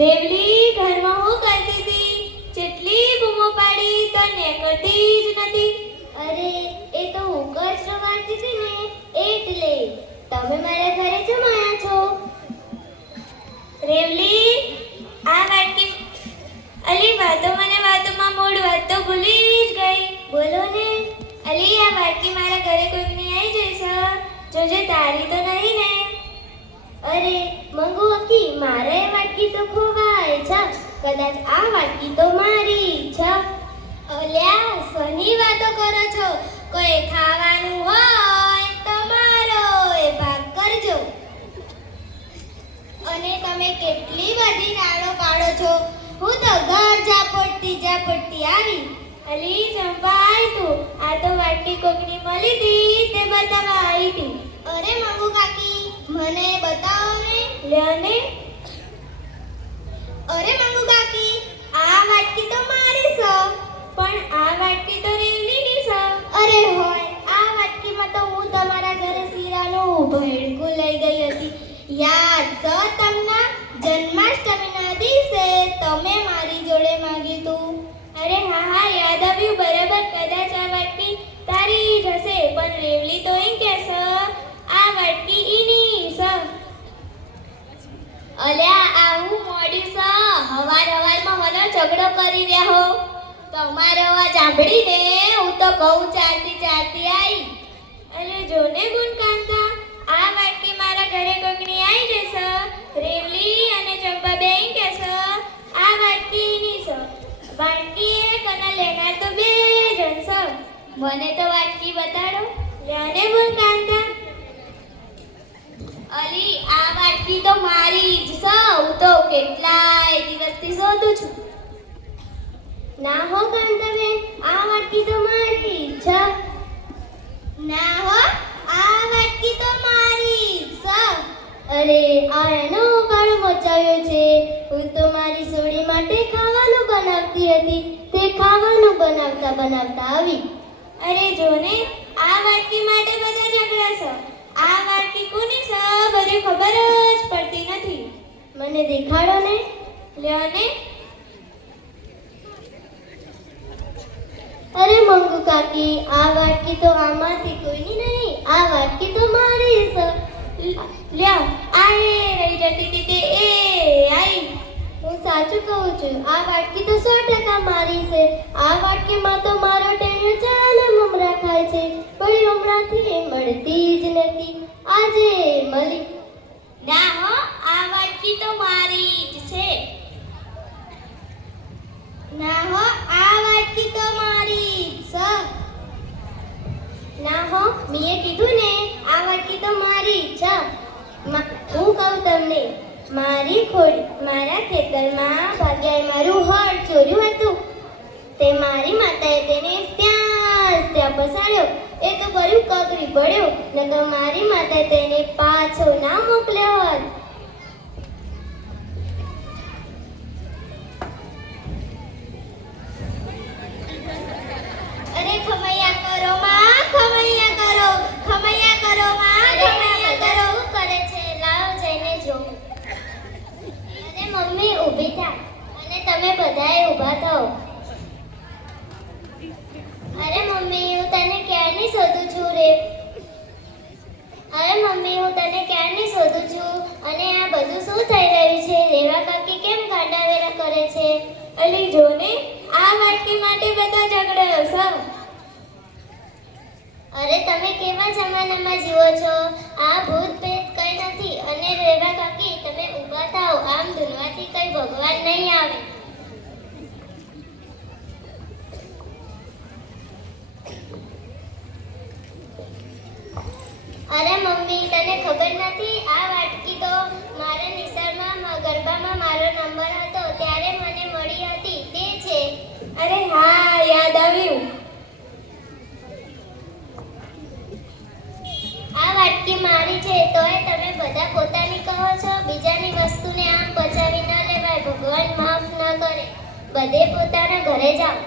રેવલી ઘરમાં હું કરતી હતી? જેટલી બૂમો પાડી તો નીકળતી જ નથી. અરે એ તો હું જ રવાડતી હતી ને એટલે. તમે મારા ઘરે કેમ આવ્યા છો? રેવલી આ વાટકી અલી વાતોમાં મૂળ વાત તો ભૂલી જ ગઈ. બોલો ને. અલી આ વાટકી મારા ઘરે કોઈકની આવી જશે. જોજે તારી તો નહીં ને. અરે મંગુ અકી મારે એ વાટકી તો ખોવાય છે. કદાચ આ વાટકી તો મારી છે. અલ્યા સની વાતો કરો છો? કોઈ ખાવાનું હોય તો મારો એ ભાગ કરજો. અને તમે કેટલી બધી નાળો પાડો છો. હું તો ઘર ઝાપટતી આવી. અલી ચંપા આય તું. આ તો વાટકી કોકની મળી હતી તે બતાવવા આવી હતી. અરે મંગુ કાકી મને બતાવો ને. લ્યો ને. અરે મંગુ કાકી આ વાટકી તો મારી છે. પણ આ વાટકી તો રેવલીની છે. અરે હોય આ વાટકીમાં તો હું તમારા ઘરે શીરાનું ભેળકું લઈ ગઈ હતી. યાદ તો તમને જન્માષ્ટમીના દિવસે તમે મારી જોડે માંગ્યું તું. અરે હા યાદ આવ્યું બરાબર. કદાચ આ વાટકી તારી જ હશે. પણ રેવલી તો એમ કહેશે આ વાટકી ઈની છે. અલ્યા આવું મોડ્યું છે. હવારમાં મને ઝઘડો કરી રહ્યા હો. તમારો અવાજ સાંભળીને હું તો ઘઉં ચાલતી આવી. અલે જોને ગુણકાંતા આ વાટકી મારા ઘરે કોકની આવી જશે. રેવલી અને ચંપા બે એમ કહેશે આ વાટકી ઈની છે. વાટકી એક અને લેનાર તો બે જણ છે. મને તો વાટકી બતાડો. લેને ગુણકાંતા. અલી આ વાટકી તો મારી જ છે. હું તો કેટલાય દિવસથી શોધું છું. ના હો કાંતાબેન આ વાટકી તો મારી છે. ના હો આ વાટકી તો મારી છે. અરે આ એનો ઉકાળો મચાવ્યો છે. હું તો મારી સોડી માટે ખાવાનું બનાવતી હતી. તે ખાવાનું બનાવતા આવી. અરે જોને આ વાટકી માટે બધા ઝઘડા છે. આ વાટકી કોની છે બધે ખબર જ પડતી નથી. મને દેખાડો ને. લ્યો ને. અરે મંગુ કાકી આ વાટકી તો આમાંથી કોઈની નહીં. આ વાટકી તો મારી છે. લ્યો આ એ રહી જતી હતી તે એ આઈ. હું સાચું કહું છું. આ વાટકી તો 100% મારી છે. આ વાટકીમાં તો મારો ટેણિયો ચાના મમરા ખાય છે. પણ હમણાંથી એ મળતી જ નથી. આજે મળી. ના હો આ વાટકી તો મારી જ છે. ના હો આ વાટકી તો મારી છે. ના હો મેં કીધું ને આ વાટકી તો મારી છે. હું કહું તમને મારી ખોડી મારા ખેતરમાં ભાગ્યાએ મારું હળ ચોર્યું હતું. તે મારી માતાએ તેને ત્યાં પસાડ્યો. એ તો કર્યું કગરી પડ્યો. ન તો મારી માતાએ તેને પાછો ના મોકલ્યો હોત. અરે ખમૈયા કરો માં ખમૈયા કરો. ખમૈયા કરો માં ખમૈયા કરો. શું કરે છે? લાવ જઈને જો. અરે મમ્મી ઊભી થા અને તમે બધાએ ઊભા થાઓ. અરે મમ્મી હું તને ક્યારની શોધું છું રે. અરે મમ્મી હું તને ક્યારની શોધું છું. અને આ બધું શું થઈ રહ્યું છે? રેવા કાકી કેમ ગાંડાવેરા કરે છે? અલી જોને આ વાટકી માટે બધા ઝઘડા છે. અરે તમે કેવા જમાનામાં જીવો છો? આ ભૂત પ્રેત કઈ નથી. અને રેવા કાકી તમે ઊભા થાઓ. આમ ધૂનવાથી કઈ ભગવાન નહીં આવે. અરે મમ્મી તને ખબર નથી? આ વાટકી તો મારા નિશાળમાં ગરબામાં મારો નંબર હતો ત્યારે મને મળી હતી. તે છે. અરે હા યાદ આવ્યું. આ વાટકી મારી છે તોય તમે બધા પોતાની કહો છો. બીજાની વસ્તુને આમ બચાવી ન લેવાય. ભગવાન માફ ન કરે. બધે પોતાના ઘરે જાઓ.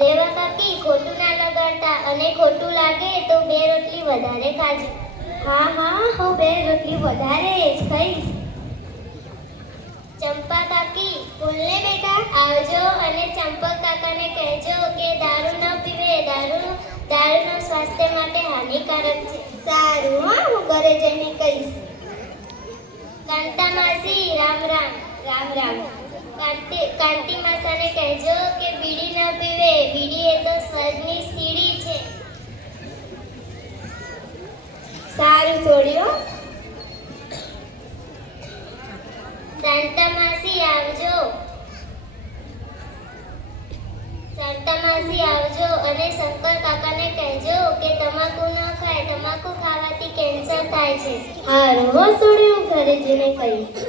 રેવા કાકી ખોટું ના લગાડતા. અને ખોટું લાગે તો 2 રોટલી વધારે ખાજો. હા હા હું બે રોટલી વધારે જ ખાઈશ. ચંપા કાકી બોલને બેટા. આવજો અને ચંપક કાકાને કહેજો કે દારૂ ન પીવે. દારૂનું સ્વાસ્થ્ય માટે હાનિકારક છે. સારું હા હું ઘરે જઈને કહીશ. કાંતા માસી રામ રામ. રામ રામ. કાંતિ માસાને કહેજો કે બીડી ન પીવે. બીડી એ તો સ્વર્ગની સીડી છે. સારું છોડ્યો. શાંતા માસી આવજો. શાંતા માસી આવજો અને શંકર કાકાને કહેજો કે તમાકુ ન ખાય. તમાકુ ખાવાથી કેન્સર થાય છે. હારું હો છોડ્યું, ઘરે જઈને કહીશ.